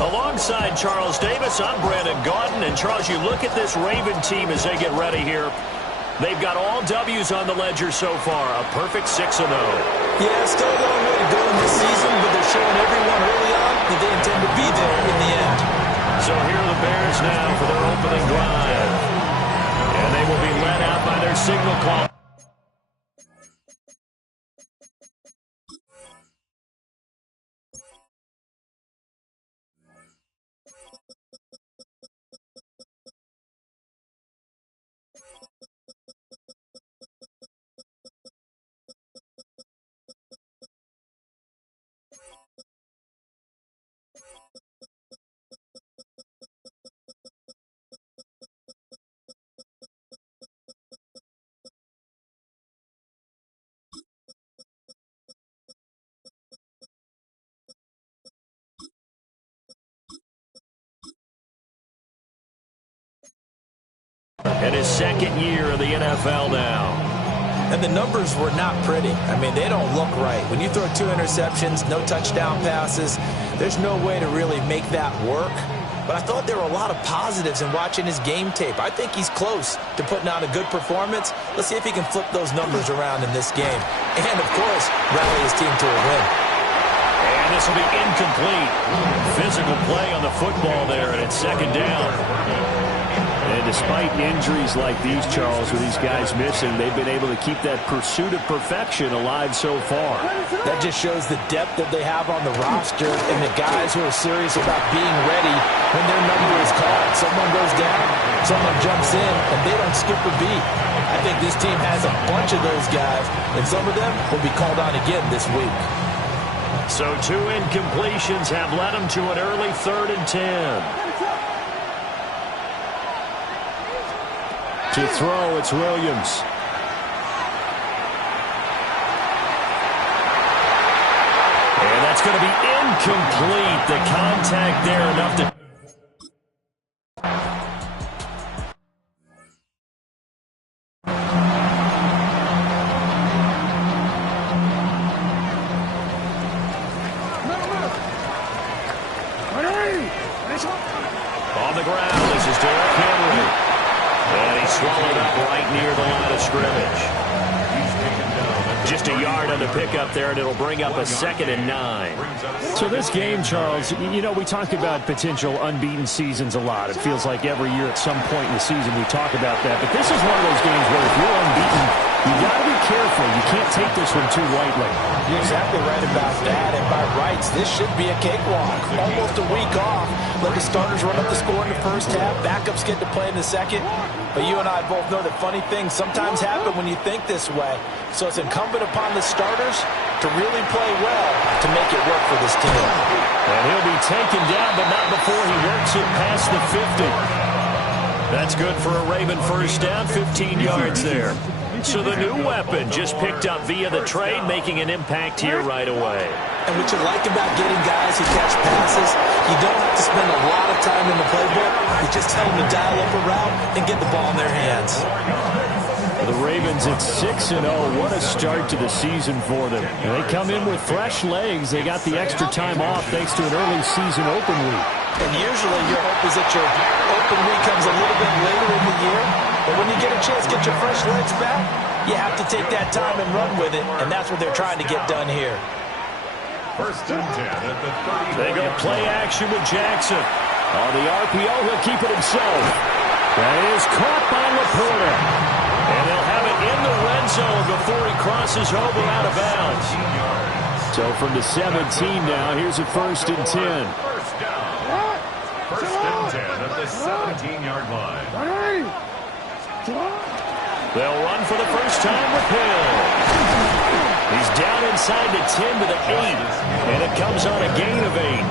Alongside Charles Davis, I'm Brandon Gaudin. And, Charles, you look at this Raven team as they get ready here. They've got all W's on the ledger so far, a perfect 6-0. Yeah, still a long way to go in this season, but they're showing everyone early on that they intend to be there in the end. So here are the Bears now for their opening drive. And they will be led out by their signal call. In his second year of the NFL now. And the numbers were not pretty. I mean, they don't look right. When you throw 2 interceptions, no touchdown passes, there's no way to really make that work. But I thought there were a lot of positives in watching his game tape. I think he's close to putting out a good performance. Let's see if he can flip those numbers around in this game. And, of course, rally his team to a win. And this will be incomplete. Physical play on the football there, and it's second down. And despite injuries like these, Charles, with these guys missing, they've been able to keep that pursuit of perfection alive so far. That just shows the depth that they have on the roster and the guys who are serious about being ready when their number is called. Someone goes down, someone jumps in, and they don't skip a beat. I think this team has a bunch of those guys, and some of them will be called on again this week. So 2 incompletions have led them to an early 3rd and 10. To throw, it's Williams. And that's going to be incomplete. The contact there enough to... On the ground, this is Derrick Henry. And he's swallowed up right near the line of scrimmage. Just a yard on the pickup there, and it'll bring up a 2nd and 9. So this game, Charles, you know, we talk about potential unbeaten seasons a lot. It feels like every year at some point in the season we talk about that. But this is one of those games where if you're unbeaten, you got to be careful. You can't take this one too lightly. You're exactly right about that. And by rights, this should be a cakewalk. Almost a week off. Let the starters run up the score in the first half. Backups get to play in the second. But you and I both know that funny things sometimes happen when you think this way. So it's incumbent upon the starters to really play well to make it work for this team. And he'll be taken down, but not before he works it past the 50. That's good for a Raven first down, 15 yards there. So the new weapon just picked up via the trade, making an impact here right away. And what you like about getting guys who catch passes, you don't have to spend a lot of time in the playbook. You just tell them to dial up a route and get the ball in their hands. The Ravens at 6-0. What a start to the season for them. And they come in with fresh legs. They got the extra time off thanks to an early season open week. And usually your hope is that your open week comes a little bit later in the year. But when you get a chance to get your fresh legs back, you have to take that time and run with it. And that's what they're trying to get done here. First and 10 at the 30. They go play action with Jackson. On the RPO, he'll keep it himself. That is caught by Laporta. And they'll have it in the red zone before he crosses over out of bounds. So from the 17 now, here's a 1st and 10. First down. First and 10 at the 17-yard line. They'll run for the first time with Hill. He's down inside the 10 to the 8. And it comes on a gain of 8.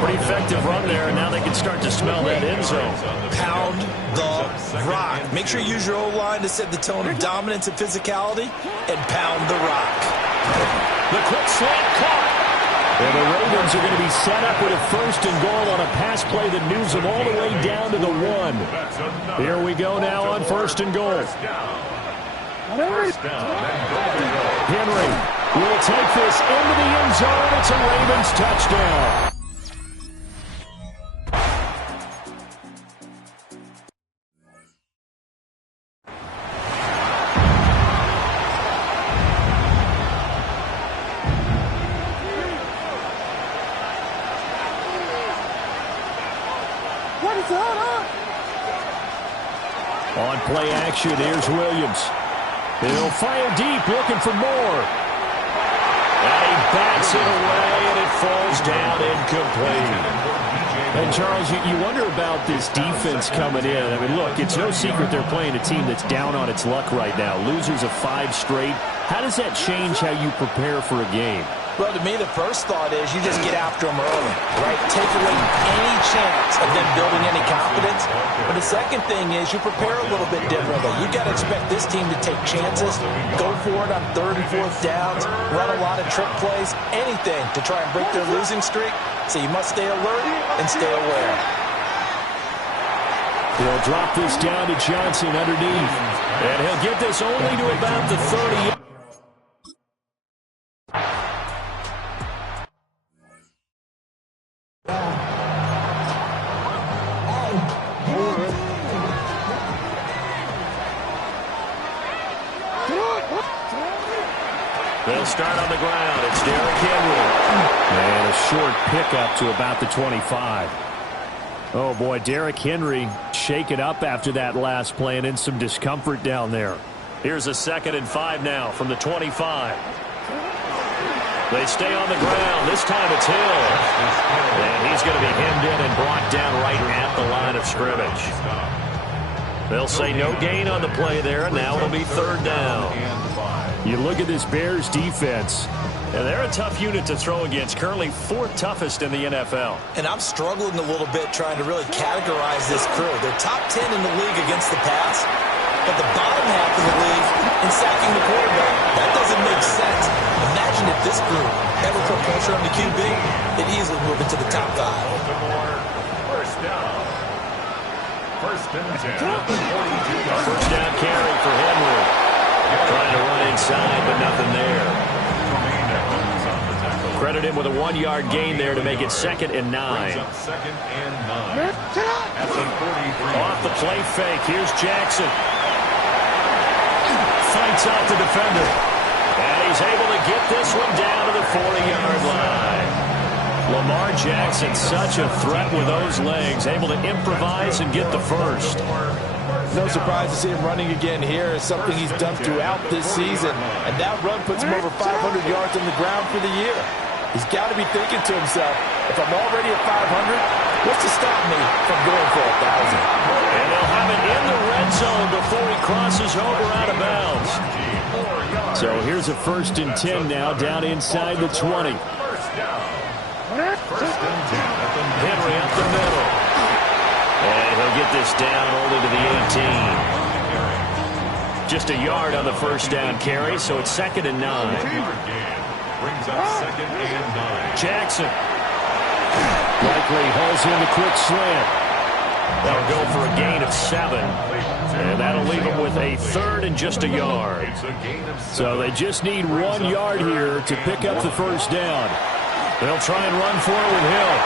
Pretty effective run there, and now they can start to smell that end zone. Pound the rock. Make sure you use your O-line to set the tone of dominance and physicality, and pound the rock. The quick slant caught. And the Ravens are going to be set up with a 1st and goal on a pass play that moves them all the way down to the 1. Here we go now on 1st and goal. Henry will take this into the end zone. It's a Ravens touchdown. On play action, here's Williams. He'll fire deep, looking for more. And he bats it away, and it falls down incomplete. And, Charles, you wonder about this defense coming in. I mean, look, it's no secret they're playing a team that's down on its luck right now. Losers of 5 straight. How does that change how you prepare for a game? Well, to me, the first thought is you just get after them early, right? Take away any chance of them building any confidence. But the second thing is you prepare a little bit differently. You got to expect this team to take chances, go for it on 3rd and 4th downs, run a lot of trick plays, anything to try and break their losing streak. So you must stay alert and stay aware. He'll drop this down to Johnson underneath. And he'll get this only to about the 30. They'll start on the ground. It's Derrick Henry. And a short pickup to about the 25. Oh, boy, Derrick Henry shaken up after that last play and in some discomfort down there. Here's a 2nd and 5 now from the 25. They stay on the ground. This time it's Hill. And he's going to be hemmed in and brought down right at the line of scrimmage. They'll say no gain on the play there, and now it'll be 3rd down. You look at this Bears defense, and they're a tough unit to throw against, currently 4th toughest in the NFL. And I'm struggling a little bit trying to really categorize this crew. They're top 10 in the league against the pass, but the bottom half of the league in sacking the quarterback. That doesn't make sense. Imagine if this group ever put pressure on the QB, they'd easily move into the top 5. First down. 1st and 10. First down carry for Henry. Trying to run inside, but nothing there. Credit him with a 1-yard gain there to make it 2nd and 9. 2nd and 9. At the 43. Off the play fake. Here's Jackson. Fights out the defender. And he's able to get this one down to the 40-yard line. Lamar Jackson, such a threat with those legs, able to improvise and get the first. No surprise to see him running again here. It's something he's done throughout this season. And that run puts him over 500 yards on the ground for the year. He's got to be thinking to himself, if I'm already at 500, what's to stop me from going for 1,000? And they'll have it in the red zone before he crosses over out of bounds. So here's a 1st and 10 now, down inside the 20. Henry up the middle. And he'll get this down only to the 18. Just a yard on the 1st down carry, so it's 2nd and 9. Brings up 2nd and 9. Jackson. Likely hauls in the quick slant. That'll go for a gain of 7. And that'll leave him with a 3rd and just a yard. So they just need 1 yard here to pick up the 1st down. They'll try and run for it with Hill.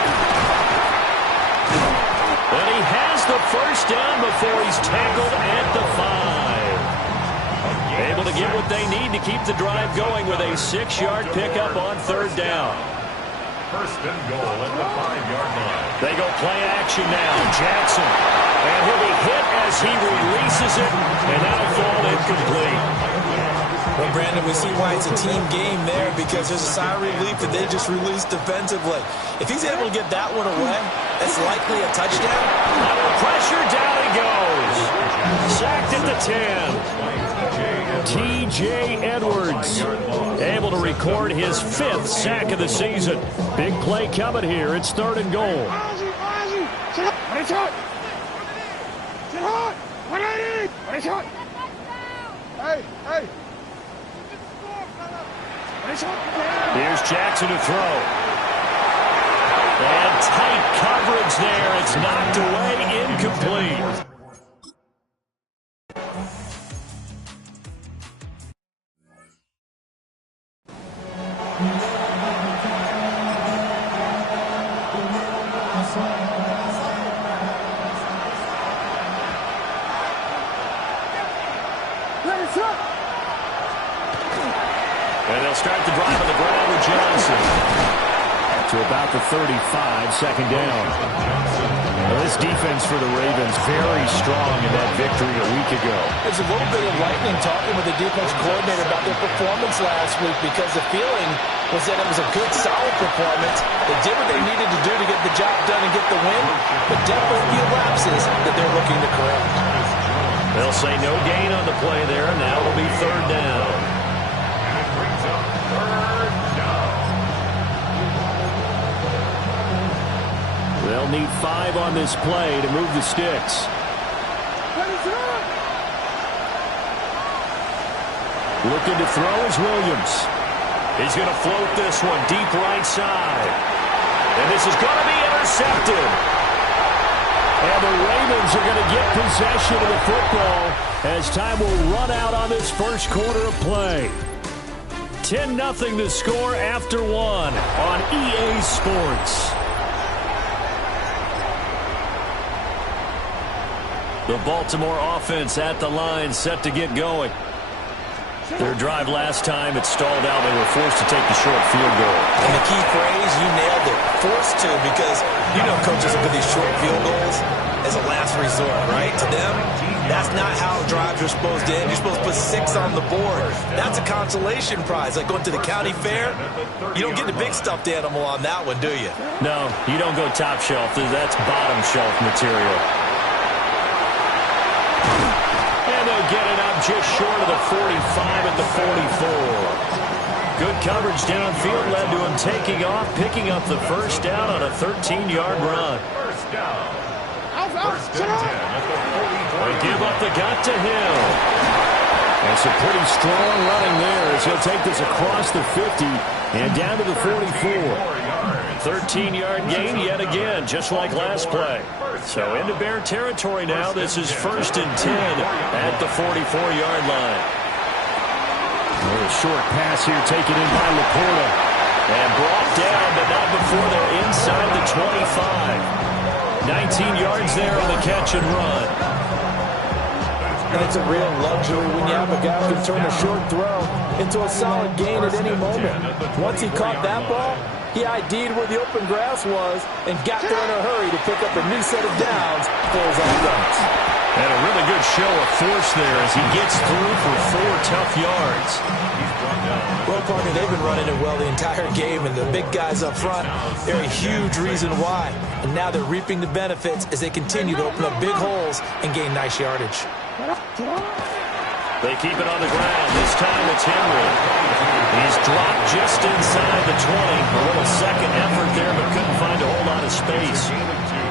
And he has the 1st down before he's tackled at the 5. Able to get what they need to keep the drive going with a 6-yard pickup on 3rd down. 1st and goal at the 5-yard line. They go play action now. Jackson. And he'll be hit as he releases it. And that'll fall incomplete. Well, Brandon, we see why it's a team game there, because there's a sigh of relief that they just released defensively. If he's able to get that one away, that's likely a touchdown. Under pressure, down he goes. Sacked at the 10. T.J. Edwards able to record his 5th sack of the season. Big play coming here. It's 3rd and goal. Hey. Here's Jackson to throw. And tight coverage there. It's knocked away, incomplete. And they'll start the drive on the ground with Johnson. to about the 35, second down. Well, this defense for the Ravens very strong in that victory a week ago. There's a little bit of lightning talking with the defense coordinator about their performance last week because the feeling was that it was a good, solid performance. They did what they needed to do to get the job done and get the win, but definitely a few lapses that they're looking to correct. They'll say no gain on the play there. Now it'll be third down. And it brings up third down. They'll need 5 on this play to move the sticks. Looking to throw is Williams. He's going to float this one deep right side. And this is going to be intercepted. And the Ravens are going to get possession of the football as time will run out on this first quarter of play. 10-0 the score after 1 on EA Sports. The Baltimore offense at the line, set to get going. Their drive last time, it stalled out. They were forced to take the short field goal. And the key phrase, you nailed it, forced to, because you know coaches look at these short field goals as a last resort, right? To them, that's not how drives are supposed to end. You're supposed to put 6 on the board. That's a consolation prize, like going to the county fair. You don't get the big stuffed animal on that one, do you? No, you don't go top shelf. That's bottom shelf material. And they'll get it up just short of the 45 at the 44. Good coverage downfield led to him taking off, picking up the first down on a 13-yard run. First down. First and 10 at the 44. They give up the gut to Hill. And some pretty strong running there as he'll take this across the 50 and down to the 44. 13-yard gain yet again, just like last play. So into Bear territory now. This is first and 10 at the 44-yard line. A short pass here taken in by Laporta. And brought down, but not before they're inside the 25. 19 yards there on the catch and run. And it's a real luxury when you have a guy who can turn a short throw into a solid gain at any moment. Once he caught that ball, he ID'd where the open grass was and got there in a hurry to pick up a new set of downs for his offense. And a really good show of force there as he gets through for 4 tough yards. Well, partner, they've been running it well the entire game, and the big guys up front, they're a huge reason why. And now they're reaping the benefits as they continue to open up big holes and gain nice yardage. They keep it on the ground. This time it's Henry. He's dropped just inside the 20. A little second effort there, but couldn't find a whole lot of space.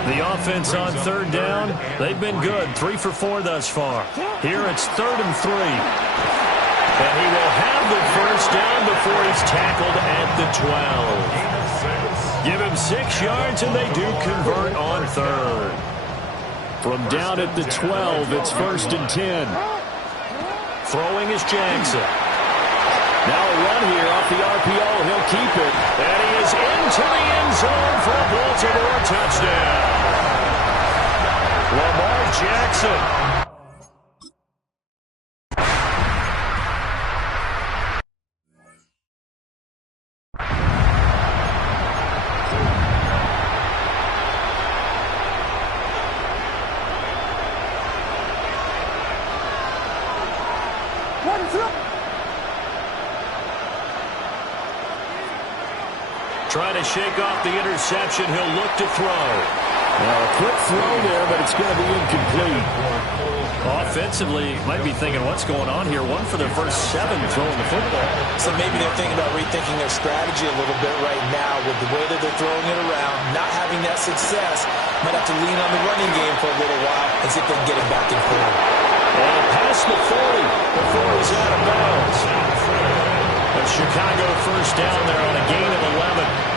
The offense on third down, they've been good. 3 for 4 thus far. Here it's 3rd and 3. And he will have the first down before he's tackled at the 12. Give him 6 yards, and they do convert on 3rd. From down at the 12, it's 1st and 10. Throwing is Jackson. Now a run here off the RPO. He'll keep it. And he is into the end zone for a Baltimore touchdown. Lamar Jackson. Trying to shake off the interception. He'll look to throw. Now a quick throw there, but it's going to be incomplete. Offensively, might be thinking, what's going on here? 1 for their first 7 throwing the football. So maybe they're thinking about rethinking their strategy a little bit right now with the way that they're throwing it around, not having that success. Might have to lean on the running game for a little while and see if they can get it back in form. And past the 40 before he's out of bounds. A Chicago first down there on a gain of 11.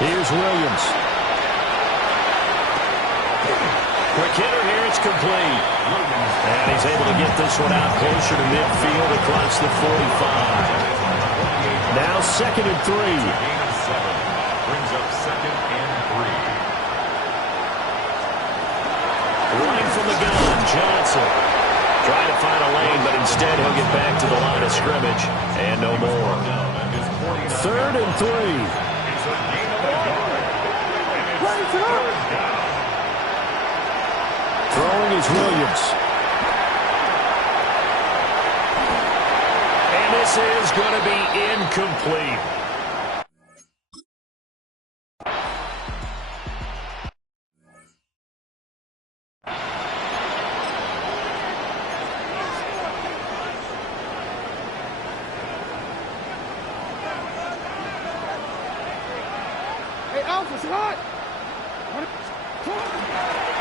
Here's Williams. Quick hitter here, it's complete. And he's able to get this one out closer to midfield across the 45. Now 2nd and 3. Brings up 2nd and 3. Running from the gun, Johnson. Trying to find a lane, but instead he'll get back to the line of scrimmage. And no more. 3rd and 3. Throwing is Williams. And this is going to be incomplete.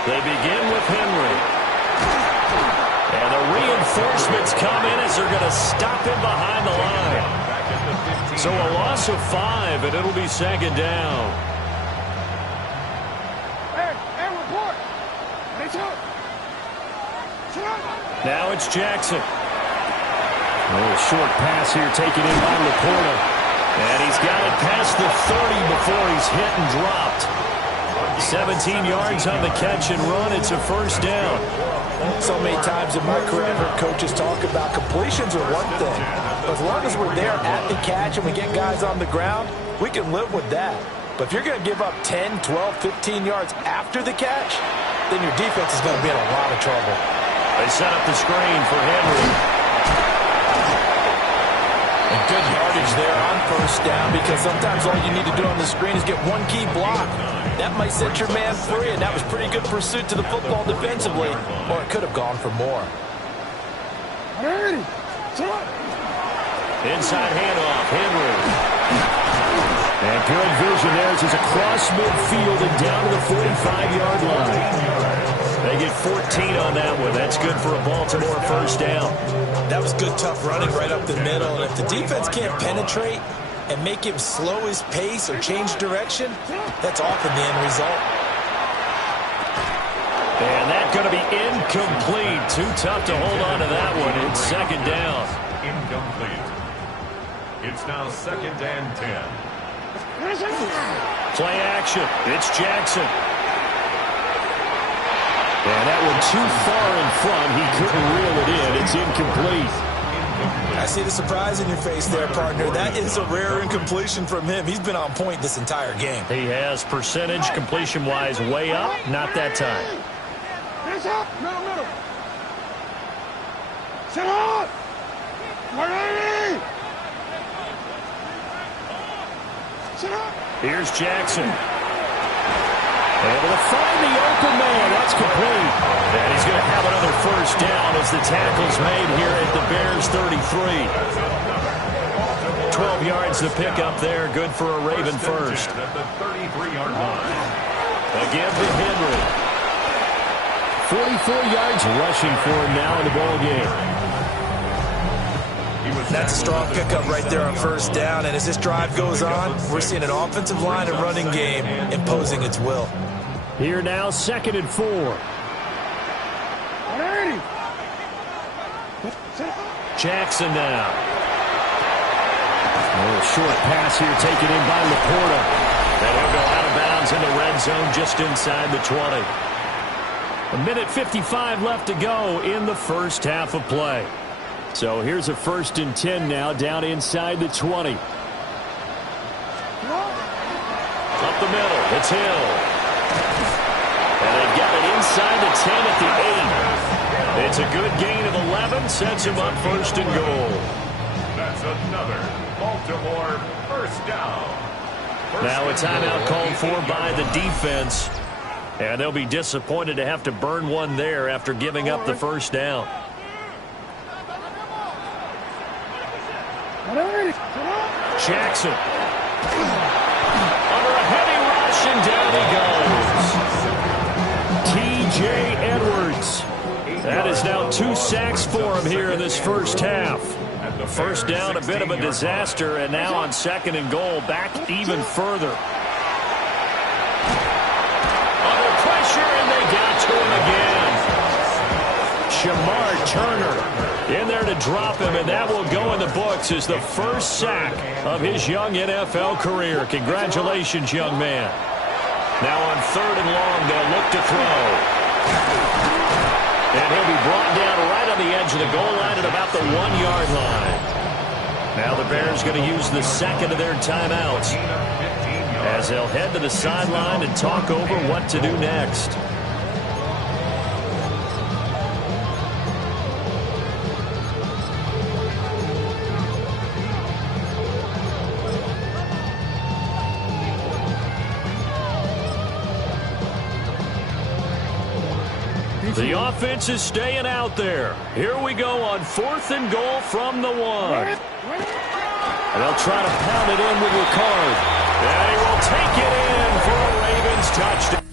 They begin with Henry. And the reinforcements come in as they're going to stop him behind the line. So a loss of 5, and it'll be 2nd down. report. Now it's Jackson. A little short pass here taken in by Laporta. And he's got it past the 30 before he's hit and dropped. 17 yards on the catch and run. It's a 1st down. So many times in my career, I've heard coaches talk about completions are one thing. But as long as we're there at the catch and we get guys on the ground, we can live with that. But if you're going to give up 10, 12, 15 yards after the catch, then your defense is going to be in a lot of trouble. They set up the screen for Henry. And good yardage there on 1st down, because sometimes all you need to do on the screen is get one key block. That might set your man free, and that was pretty good pursuit to the football defensively, or it could have gone for more. Inside handoff, Henry. And good vision there as he's across midfield and down to the 45-yard line. They get 14 on that one. That's good for a Baltimore 1st down. That was good, tough running right up the middle. And if the defense can't penetrate and make him slow his pace or change direction, that's often the end result. And that's going to be incomplete. Too tough to hold on to that one. It's 2nd down. Incomplete. It's now 2nd and 10. Play action. It's Jackson. And that one too far in front. He couldn't reel it in. It's incomplete. I see the surprise in your face there, partner. That is a rare incompletion from him. He's been on point this entire game. He has percentage completion-wise way up. Not that time. Middle. Sit up. Sit up. Here's Jackson. Able to find the open man. That's complete. And he's going to have another 1st down as the tackle's made here at the Bears 33. 12 yards to pick up there. Good for a Raven 1st. At the 33-yard line. Again to Henry. 44 yards rushing for him now in the ball game. That's a strong pickup right there on 1st down. And as this drive goes on, we're seeing an offensive line and running game imposing its will. Here now, 2nd and 4. Jackson now. A little short pass here taken in by Laporta. And he'll go out of bounds in the red zone just inside the 20. 1:55 left to go in the 1st half of play. So here's a 1st and 10 now down inside the 20. Up the middle. It's Hill. And they've got it inside the 10 at the 8. It's a good gain of 11. Sets him up 1st and goal. That's another Baltimore 1st down. Now a timeout called for by the defense. And they'll be disappointed to have to burn one there after giving up the 1st down. Jackson. Under a heavy rush, and down he goes. T.J. Edwards. That is now 2 sacks for him here in this 1st half. 1st down, a bit of a disaster, and now on 2nd and goal, back even further. Under pressure, and they got to him again. Shamar Turner in there to drop him, and that will go in the books as the 1st sack of his young NFL career. Congratulations, young man. Now on 3rd and long, they'll look to throw. And he'll be brought down right the edge of the goal line at about the 1-yard line. Now the Bears going to use the second of their timeouts as they'll head to the sideline and talk over what to do next. The offense is staying out there. Here we go on 4th and goal from the 1. And they'll try to pound it in with Ricard. And he will take it in for a Ravens touchdown.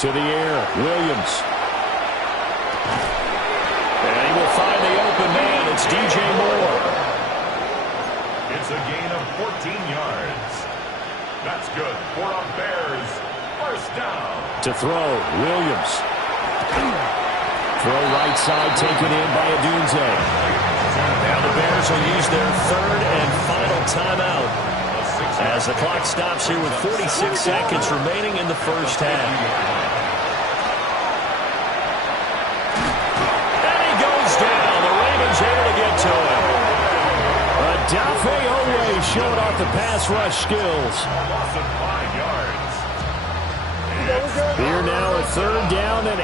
To the air, Williams. And he will find the open man. It's DJ Moore. It's a gain of 14 yards. That's good for a Bears first down. To throw, Williams. Throw right side taken in by Adunze. Now the Bears will use their 3rd and final timeout as the clock stops here with 46 seconds remaining in the first half. Able to get to him. Adafe Owe showing off the pass rush skills. Here now at 3rd down and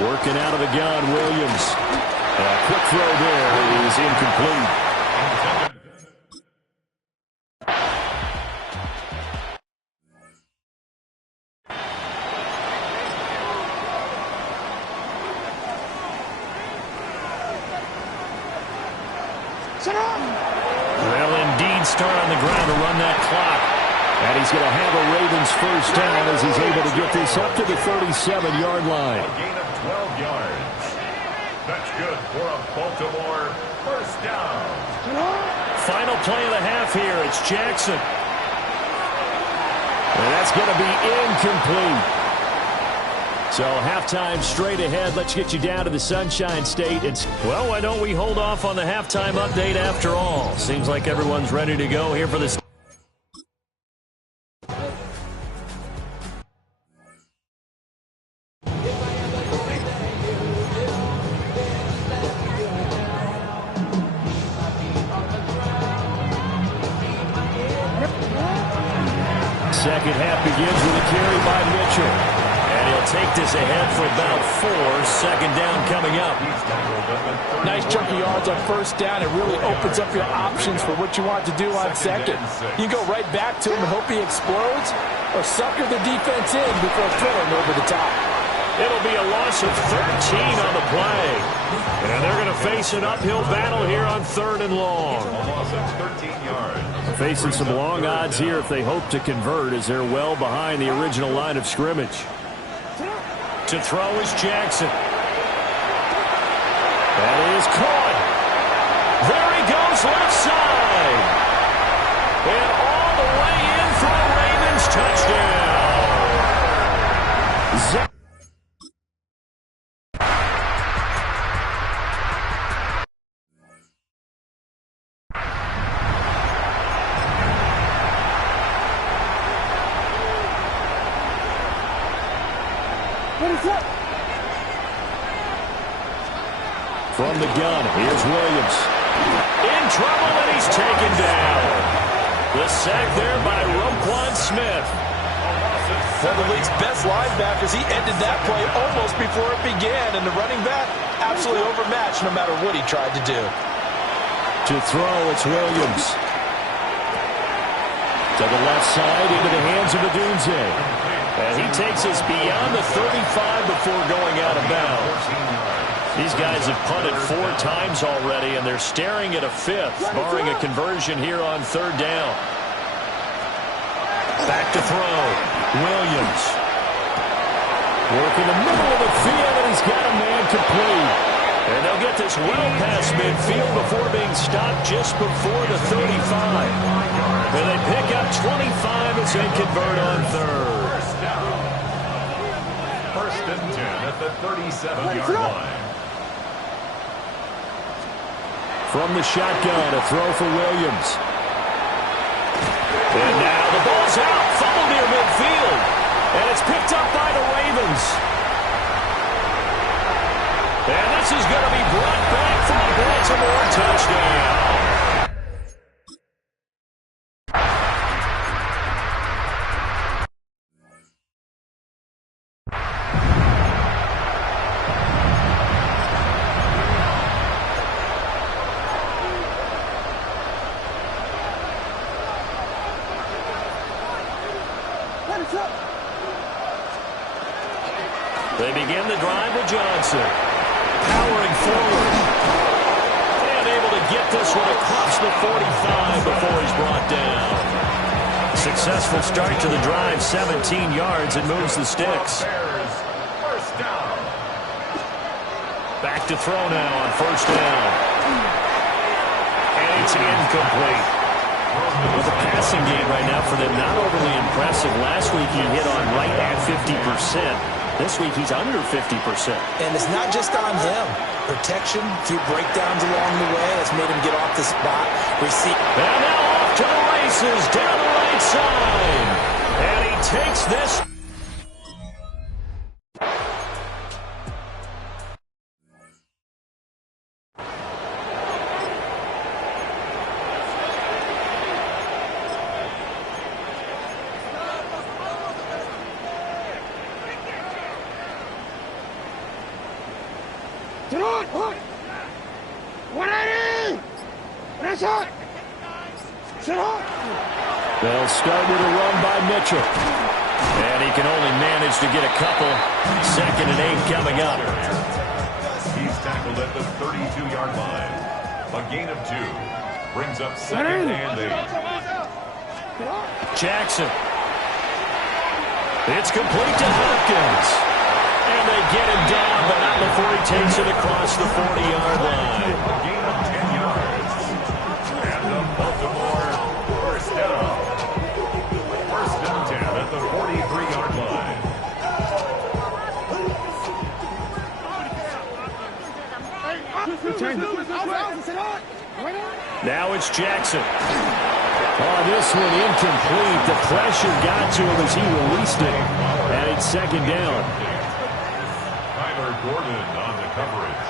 8. Working out of the gun, Williams. A quick throw there is incomplete. They'll indeed start on the ground to run that clock. And he's going to have a Ravens first down as he's able to get this up to the 37-yard line. A gain of 12 yards. That's good for a Baltimore first down. Final play of the half here. It's Jackson. And that's going to be incomplete. So halftime straight ahead. Let's get you down to the Sunshine State. Well, why don't we hold off on the halftime update after all? Seems like everyone's ready to go here for this. Second half begins with a carry by Mitchell. He'll take this ahead for about 4. Second down coming up. Nice chunk of yards on first down. It really opens up your options for what you want to do on second. You go right back to him and hope he explodes, or sucker the defense in before throwing over the top. It'll be a loss of 13 on the play. And they're going to face an uphill battle here on 3rd and long. A loss of 13 yards. Facing some long odds here if they hope to convert, as they're well behind the original line of scrimmage. To throw is Jackson. That is caught. There he goes, left side. And all the way in for a Ravens touchdown. From the gun, here's Williams. In trouble, and he's taken down. The sack there by Roquan Smith. One of the league's best linebackers. He ended that play almost before it began, and the running back absolutely overmatched no matter what he tried to do. To throw, it's Williams. To the left side, into the hands of Adunze. And he takes us beyond the 35 before going out of bounds. These guys have punted 4 times already, and they're staring at a 5th, barring a conversion here on 3rd down. Back to throw. Williams. Working the middle of the field, and he's got a man complete. And they'll get this well past midfield before being stopped just before the 35. And they pick up 25 as they convert on third. First and 10 at the 37-yard line. From the shotgun, a throw for Williams. And now the ball's out, fumble near midfield. And it's picked up by the Ravens. And this is going to be brought back for a Baltimore touchdown. They begin the drive with Johnson. Powering forward. And able to get this one across the 45 before he's brought down. Successful start to the drive, 17 yards. It moves the sticks. First down. Back to throw now on first down. And it's incomplete. Well, the passing game right now for them not overly impressive. Last week he hit on right at 50%. This week he's under 50%. And it's not just on him. Protection, a few breakdowns along the way has made him get off the spot. And now off to the races down the right side. And he takes this. Sit on! 180! That's it! Sit on! They'll start with a run by Mitchell. And he can only manage to get a couple. 2nd and 8 coming up. He's tackled at the 32-yard line. A gain of 2. Brings up 2nd and 8. Jackson. It's complete to Hopkins. And they get him down, but not before he takes it across the 40-yard line. A gain of 10 yards. And the Baltimore first down. First and 10 at the 43-yard line. Now it's Jackson. Oh, this one incomplete. The pressure got to him as he released it. And it's 2nd down. Gordon on the coverage.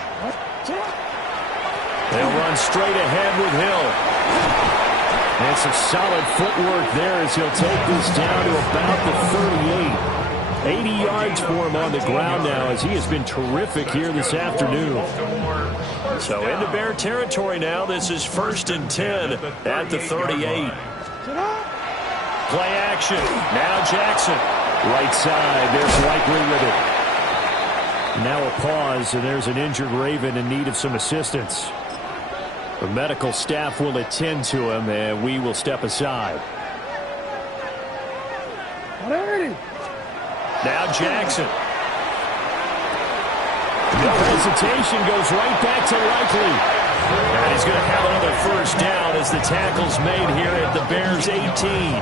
They'll run straight ahead with Hill. And some solid footwork there as he'll take this down to about the 38. 80 yards for him on the ground now as he has been terrific here this afternoon. So into Bear territory now. This is 1st and 10 at the 38. Play action. Now Jackson. Right side. There's Likely with it. Now a pause, and there's an injured Raven in need of some assistance. The medical staff will attend to him, and we will step aside. Now Jackson. No hesitation, goes right back to Likely. And he's going to have another first down as the tackle's made here at the Bears' 18.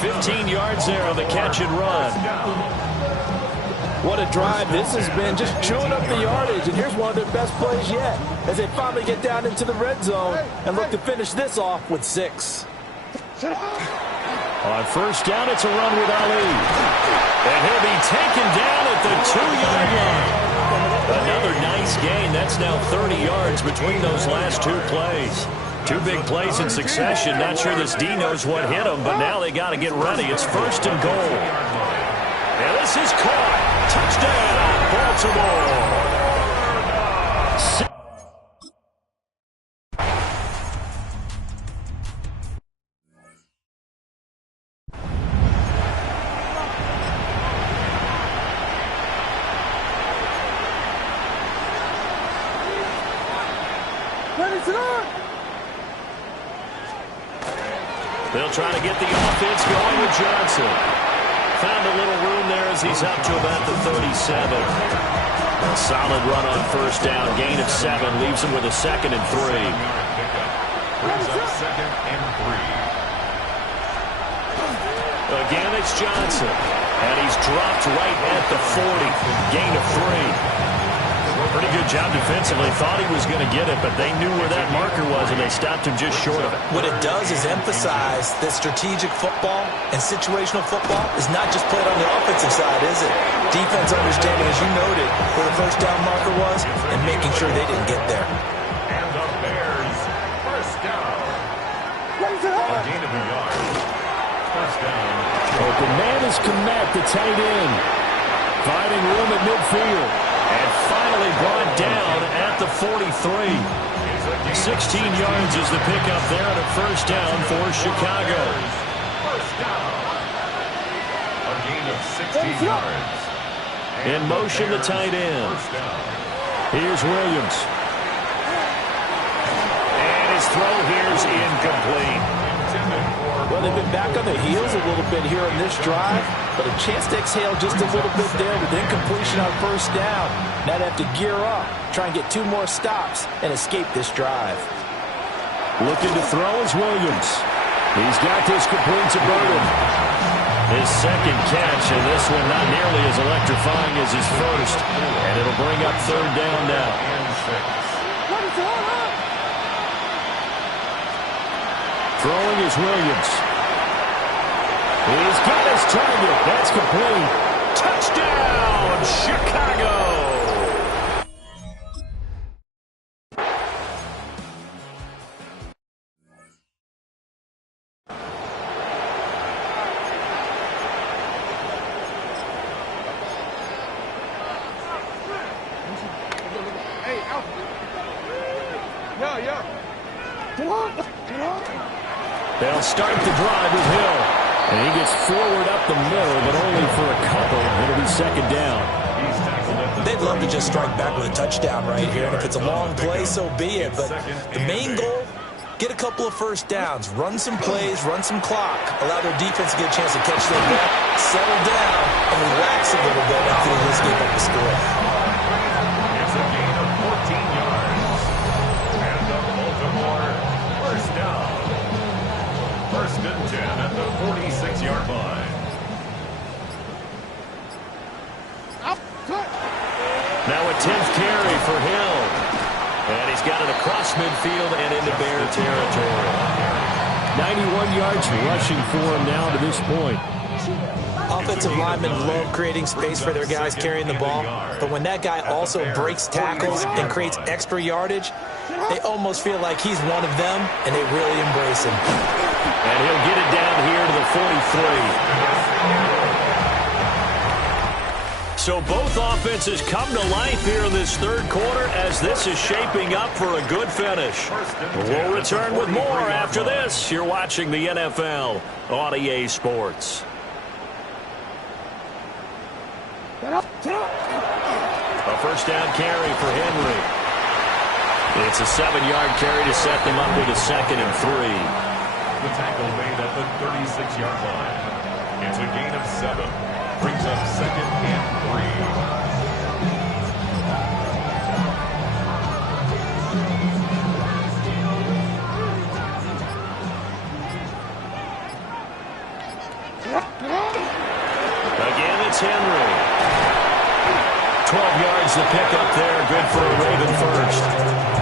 15 yards there on the catch and run. What a drive this has been, just chewing up the yardage. And here's one of their best plays yet as they finally get down into the red zone and look to finish this off with 6. On first down, it's a run with Ali. And he'll be taken down at the 2-yard line. Another nice gain. That's now 30 yards between those last 2 plays. 2 big plays in succession. Not sure this D knows what hit him, but now they got to get ready. It's 1st and goal. And this is caught. Touchdown, Baltimore. They'll try to get the offense going with Johnson. Found a little room there as he's up to about the 37. A solid run on first down. Gain of 7 leaves him with a 2nd and 3. Brings up 2nd and 3. Again, it's Johnson. And he's dropped right at the 40. Gain of 3. Pretty good job defensively. Thought he was going to get it, but they knew where that marker was, and they stopped him just short of it. What it does is emphasize that strategic football and situational football is not just played on the offensive side, is it? Defense understanding, as you noted, where the first down marker was and making sure they didn't get there. And the Bears, first down. A gain of a yard. First down. Open man is Komet, the tight end. Finding room at midfield. And finally brought down at the 43. 16 yards is the pickup there on a first down for Chicago. First down. A gain of 16 yards. In motion, the tight end. First down. Here's Williams. And his throw here's incomplete. Well, they've been back on their heels a little bit here on this drive, but a chance to exhale just a little bit there with incompletion on first down. Now they have to gear up, try and get 2 more stops, and escape this drive. Looking to throw is Williams. He's got this complete to Burden. His second catch, and this one not nearly as electrifying as his first. And it'll bring up 3rd down now. Throwing is Williams. He's got his target. That's complete. Touchdown, Chicago! They'll start the drive with Hill. And he gets forward up the middle, but only for a couple. It'll be 2nd down. They'd love to just strike back with a touchdown right here. And if it's a long play, so be it. But the main goal, get a couple of first downs, run some plays, run some clock, allow their defense to get a chance to catch their breath, settle down, and relax a little bit after they just gave up the score. It's a gain of 14 yards. And the Baltimore first down. 1st and 10 at the 46-yard line. Now a 10th carry for Hill. And he's got it across midfield and into Bear territory. 91 yards rushing for him now to this point. Offensive linemen love creating space for their guys carrying the ball, but when that guy also breaks tackles and creates extra yardage, they almost feel like he's one of them, and they really embrace him. And he'll get it down here to the 43. So both offenses come to life here in this 3rd quarter as this is shaping up for a good finish. We'll return with more after this. You're watching the NFL on EA Sports. A first down carry for Henry. It's a 7-yard carry to set them up with a 2nd and 3. The tackle made at the 36-yard line. It's a gain of 7. Brings up 2nd and 3. Again, it's Henry. 12 yards to pick up there. Good for a Raven first.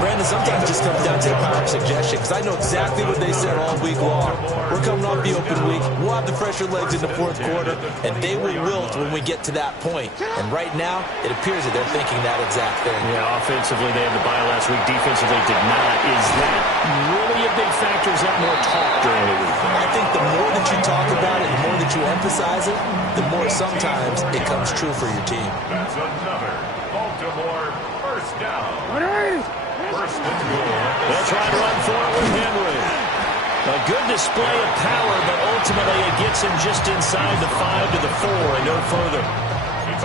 Brandon, sometimes it just comes down to the power of suggestion, because I know exactly what they said all week long. We're coming off the open week. We'll have the fresher legs in the 4th quarter, and they will wilt when we get to that point. And right now, it appears that they're thinking that exact thing. Yeah, offensively, they had the bye last week. Defensively, did not. Is that really a big factor? Is that more talk during the week? I think the more that you talk about it, the more that you emphasize it, the more sometimes it comes true for your team. That's another Baltimore first down. First and goal. They'll try to run for it with Henry. A good display of power, but ultimately it gets him just inside the 5 to the 4 and no further.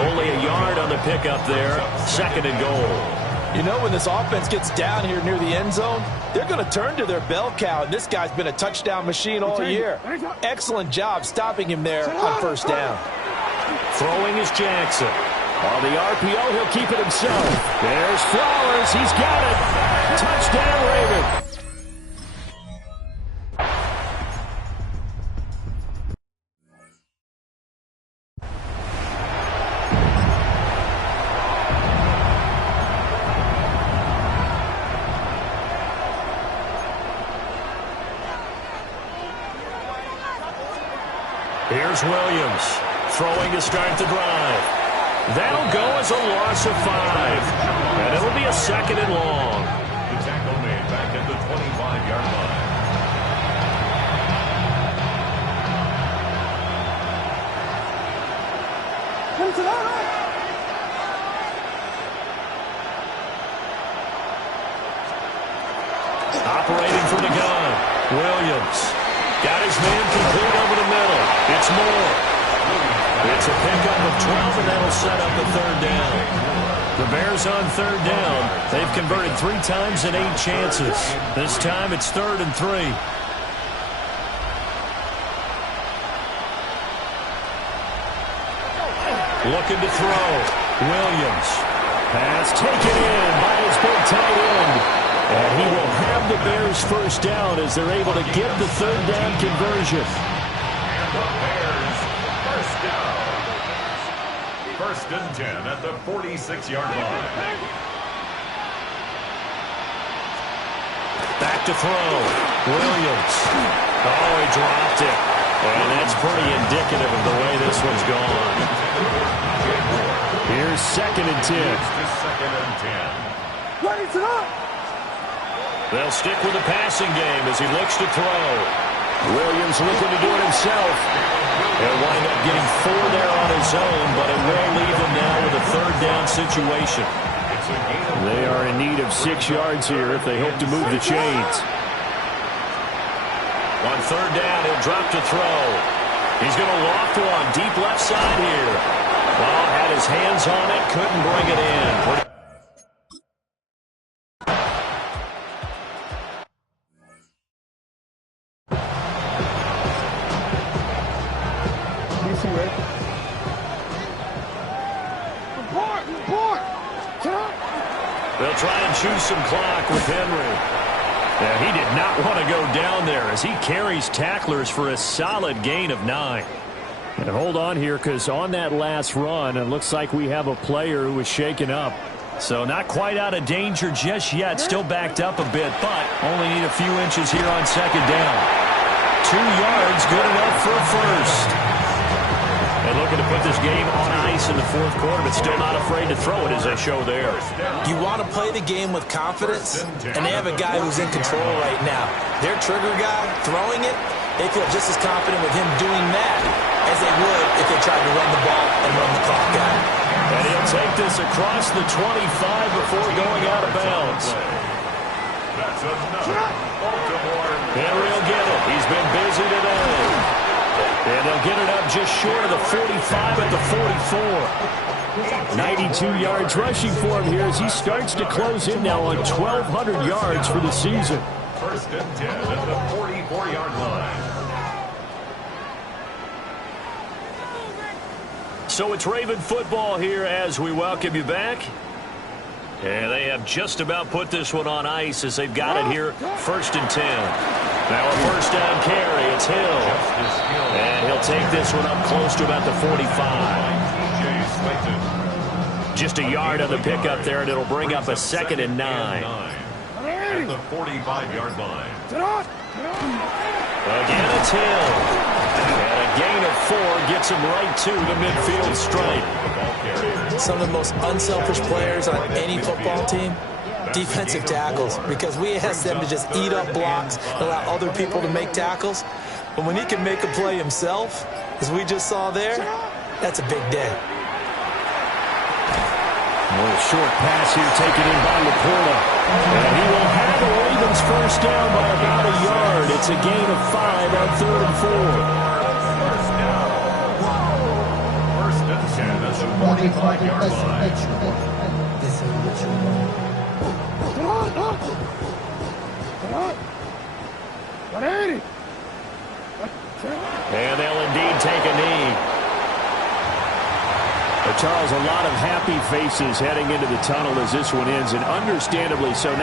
Only a yard on the pickup there. 2nd and goal. You know, when this offense gets down here near the end zone, they're going to turn to their bell cow, and this guy's been a touchdown machine all year. Excellent job stopping him there on first down. Throwing is Jackson. On the RPO, he'll keep it himself. There's Flowers. He's got it. Touchdown, Raven. Here's Williams, throwing to start the drive. That'll go as a loss of 5. And it'll be a 2nd and long. The tackle made back at the 25-yard line. Operating from the gun, Williams. Got his man complete over the middle. It's Moore. It's a pickup of 12, and that'll set up the 3rd down. The Bears on 3rd down. They've converted 3 times in 8 chances. This time it's 3rd and 3. Looking to throw. Williams. Pass taken in by his big tight end. And he will have the Bears first down as they're able to get the 3rd down conversion. And the Bears first down. 1st and 10 at the 46-yard line. Back to throw. Williams. Oh, he dropped it. And that's pretty indicative of the way this one's gone. Here's 2nd and 10. To 2nd and 10. Ready to go. They'll stick with the passing game as he looks to throw. Williams looking to do it himself. He'll wind up getting 4 there on his own, but it will leave him now with a 3rd down situation. They are in need of 6 yards here if they hope to move the chains. On 3rd down, he'll drop to throw. He's going to loft one deep left side here. Well, had his hands on it, couldn't bring it in. They'll try and choose some clock with Henry. Yeah, he did not want to go down there as he carries tacklers for a solid gain of 9. And hold on here, because on that last run, it looks like we have a player who was shaken up. So not quite out of danger just yet. Still backed up a bit, but only need a few inches here on 2nd down. 2 yards, good enough for a first. And looking to put this game on ice in the 4th quarter, but still not afraid to throw it as they show there. You want to play the game with confidence, and they have a guy who's in control right now. Their trigger guy, throwing it, they feel just as confident with him doing that as they would if they tried to run the ball and run the clock out. And he'll take this across the 25 before going out of bounds. That's another Baltimore. Henry will get it. He's been busy today. And they'll get it up just short of the 45 at the 44. 92 yards rushing for him here as he starts to close in now on 1,200 yards for the season. 1st and 10 at the 44-yard line. So it's Raven football here as we welcome you back. And they have just about put this one on ice as they've got it here. 1st and 10. Now a 1st down carry. It's Hill. And he'll take this one up close to about the 45. Just a yard on the pickup there, and it'll bring up a 2nd and 9. At the 45-yard line. Again, it's Hill. And a gain of 4 gets him right to the midfield stripe. Some of the most unselfish players on any football team, defensive tackles, because we ask them to just eat up blocks and allow other people to make tackles. But when he can make a play himself, as we just saw there, that's a big day. A little short pass here taken in by Laporta. And he will have the Ravens first down by about a yard. It's a gain of 5 on 3rd and 4. 1st and 10 at the 45-yard line. And they'll indeed take a knee. A Charles, a lot of happy faces heading into the tunnel as this one ends, and understandably so.